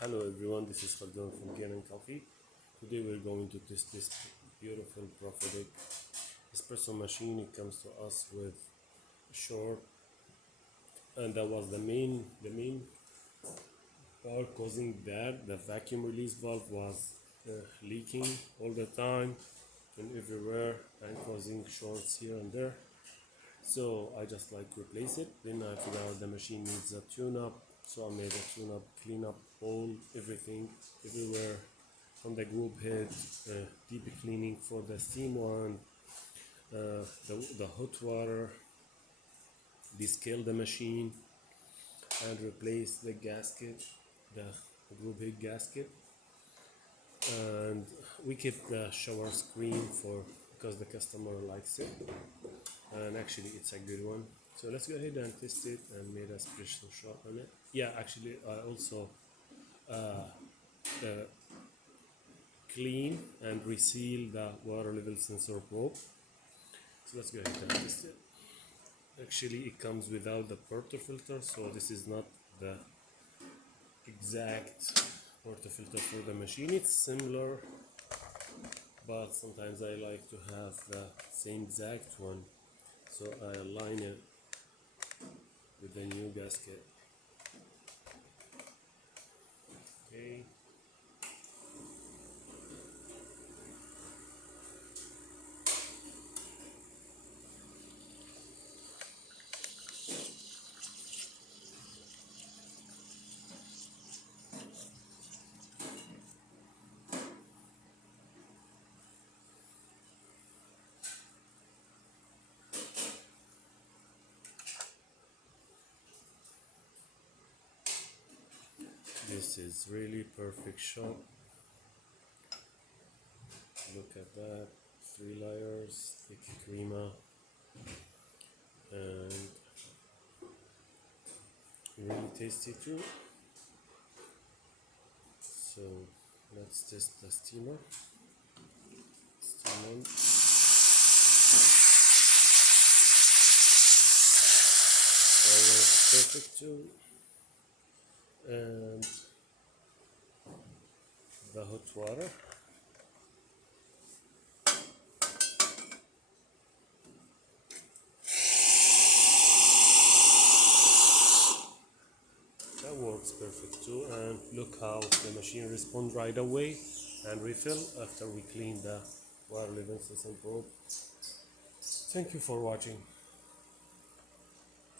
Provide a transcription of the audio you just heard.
Hello everyone, this is Khaldun from Kanen Coffee. Today we're going to test this beautiful Profitec espresso machine. It comes to us with a short, and that was the main power causing that. The vacuum release valve was leaking all the time and everywhere and causing shorts here and there. So I just replace it. Then I figured out the machine needs a tune-up, so I made a tune-up, clean up all everything everywhere from the group head, deep cleaning for the steam one, the hot water, descale the machine and replace the gasket, the group head gasket, and we kept the shower screen for because the customer likes it, and actually it's a good one. So let's go ahead and test it and made a special shot on it. Yeah, actually I also clean and reseal the water level sensor probe. So let's go ahead and test it. Actually it comes without the portafilter, so this is not the exact portafilter for the machine. It's similar, but sometimes I like to have the same exact one, so I align it with the new gasket. Okay. This is really perfect shot. Look at that, 3 layers, thick crema, and really tasty too. So let's test the steamer. Steam on. That works perfect too. And the hot water. That works perfect too, and look how the machine responds right away and refill after we clean the water level system probe. Thank you for watching.